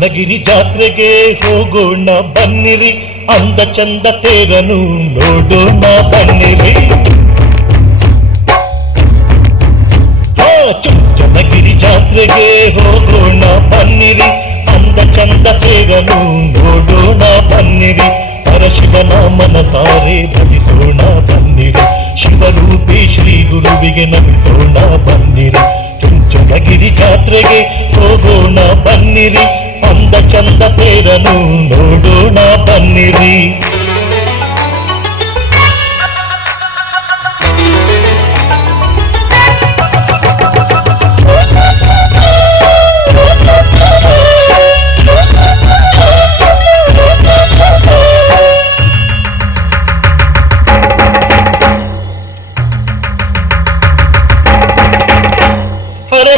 ಚುಂಚನಗಿರಿ ಜಾತ್ರೆಗೆ ಹೋಗೋಣ ಬನ್ನಿರಿ, ಅಂದ ಚಂದ ತೇರನು ನೋಡೋಣ ಬನ್ನಿರಿ. ಚುಂಚನಗಿರಿ ಜಾತ್ರೆಗೆ ಹೋಗೋಣ ಬನ್ನಿರಿ, ಅಂದ ಚಂದ ತೇರನು ನೋಡೋಣ ಬನ್ನಿರಿ. ಪರಶಿವನ ಮನಸಾರೆ ಭಜಿಸೋಣ ಬನ್ನಿರಿ, ಶಿವರೂಪಿ ಶ್ರೀ ಗುರುವಿಗೆ ನಮಿಸೋಣ ಬನ್ನಿರಿ. ಚುಂಚನಗಿರಿ ಜಾತ್ರೆಗೆ ಹೋಗೋಣ ಬನ್ನಿರಿ, ಅಂದ ಚಂದ ತೇರನು ನೋಡೋಣ ಬನ್ನಿರಿ.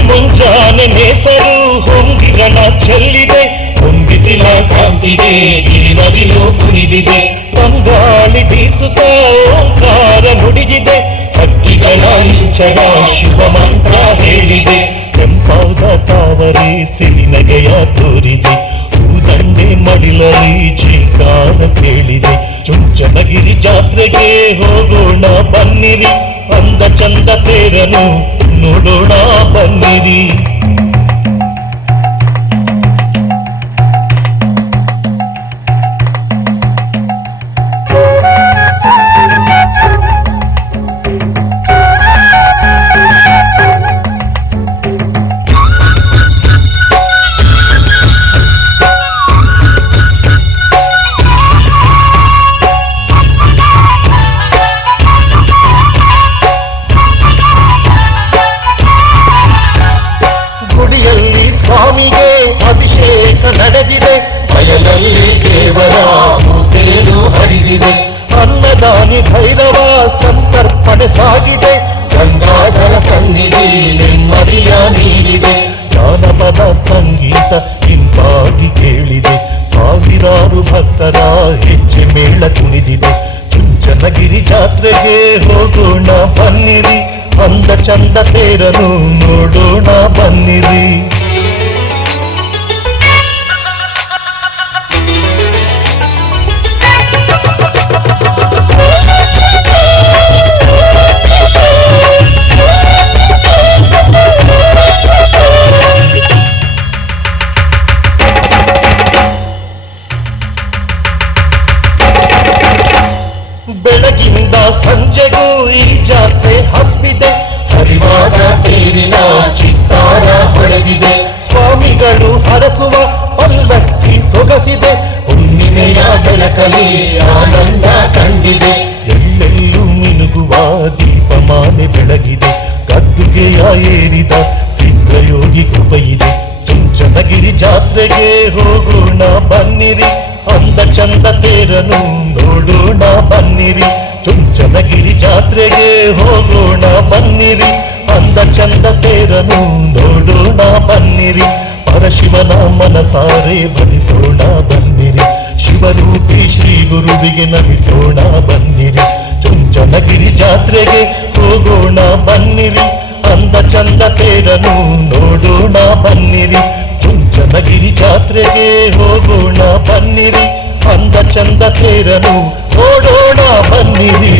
ಮುಂಜಾನೆ ನೇಸರು ಹೊಂಗಿರಣ ಚೆಲ್ಲಿದೆ, ಹೊಂಗಿಸಿನ ಕಾಂತಿಗೆ ಗಿರಿನದಿಯು ಕುಣಿದಿದೆ. ತಂಗಾಳಿ ಬೀಸುತ್ತ ಓಂಕಾರ ನುಡಿದಿದೆ, ಹಕ್ಕಿಗಳ ಇಂಚರ ಶಿವ ಮಂತ್ರ ಹೇಳಿದೆ. ಕೆಂಪಾದ ತಾವರೆ ಸಿರಿನಗೆಯ ತೋರಿದೆ, ಹೂದಂಡೆ ಮಡಿಲರಿ ಚೀಕಾರ ಕೇಳಿದೆ. ಚುಂಚನಗಿರಿ ಜಾತ್ರೆಗೆ ಹೋಗೋಣ ಬನ್ನಿರಿ, ಅಂದ ಚಂದ ತೇರನು ನೋಡೋಣ ಬನ್ನಿರಿ. ಸ್ವಾಮಿಗೆ ಅಭಿಷೇಕ ನಡೆದಿದೆ, ಬಯಲಲ್ಲಿ ದೇವರ ತೇರು ಹರಿದಿದೆ. ಅನ್ನದಾನಿ ಭೈರವ ಸಂತರ್ಪಣೆ ಸಾಗಿದೆ, ಗಂಗಾಧರ ಸನ್ನಿಧಿ ನೆಮ್ಮದಿಯ ನೀಡಿದೆ. ಜಾನಪದ ಸಂಗೀತ ಇಂಪಾಗಿ ಕೇಳಿದೆ, ಸಾವಿರಾರು ಭಕ್ತರ ಹೆಜ್ಜೆ ಮೇಳ ಕುಣಿದಿದೆ. ಚುಂಚನಗಿರಿ ಜಾತ್ರೆಗೆ ಹೋಗೋಣ ಬನ್ನಿರಿ, ಅಂದ ಚಂದ ತೇರನು ನೋಡೋಣ ಬನ್ನಿರಿ. ಬೆಳಗಿಂದ ಸಂಜೆಗೂ ಈ ಜಾತ್ರೆ ಹಬ್ಬಿದೆ, ಹರಿವಾದ ತೇರಿನ ಚಿತ್ತಾರ ಹೊಳೆದಿದೆ. ಸ್ವಾಮಿಗಳು ಹರಸುವ ಪಲ್ಲಕ್ಕಿ ಸೊಗಸಿದೆ, ಹುಣ್ಣಿಮೆಯ ಬೆಳಕಲಿ ಆನಂದ ಕಂಡಿದೆ. ಎಲ್ಲೆಲ್ಲೂ ಮಿನುಗುವ ದೀಪಮಾಲೆ ಬೆಳಗಿದೆ, ಗದ್ದುಗೆಯ ಏರಿದ ಸಿದ್ಧಯೋಗಿ ಕೃಪೆಯಿದೆ. ಚುಂಚನಗಿರಿ ಜಾತ್ರೆಗೆ ಹೋಗೋಣ ಬನ್ನಿರಿ, ಅಂದ ಚಂದ ತೇರನು ನೋಡೋಣ ಬನ್ನಿರಿ. ಚುಂಚನಗಿರಿ ಜಾತ್ರೆಗೆ ಹೋಗೋಣ ಬನ್ನಿರಿ, ಅಂದ ಚಂದ ತೇರನು ನೋಡೋಣ ಬನ್ನಿರಿ. ಪರಶಿವನ ಮನಸಾರೆ ಭಜಿಸೋಣ ಬನ್ನಿರಿ, ಶಿವರೂಪಿ ಶ್ರೀ ಗುರುವಿಗೆ ನಮಿಸೋಣ ಬನ್ನಿರಿ. ಚುಂಚನಗಿರಿ ಜಾತ್ರೆಗೆ ಹೋಗೋಣ ಬನ್ನಿರಿ, ಅಂದ ಚಂದ ತೇರನು ನೋಡೋಣ ಬನ್ನಿರಿ. ಚುಂಚನಗಿರಿ ಜಾತ್ರೆಗೆ ಹೋಗೋಣ ಬನ್ನಿರಿ, ಅಂದ ಚಂದ ತೇರನು ನೋಡೋಣ ಬನ್ನಿರಿ.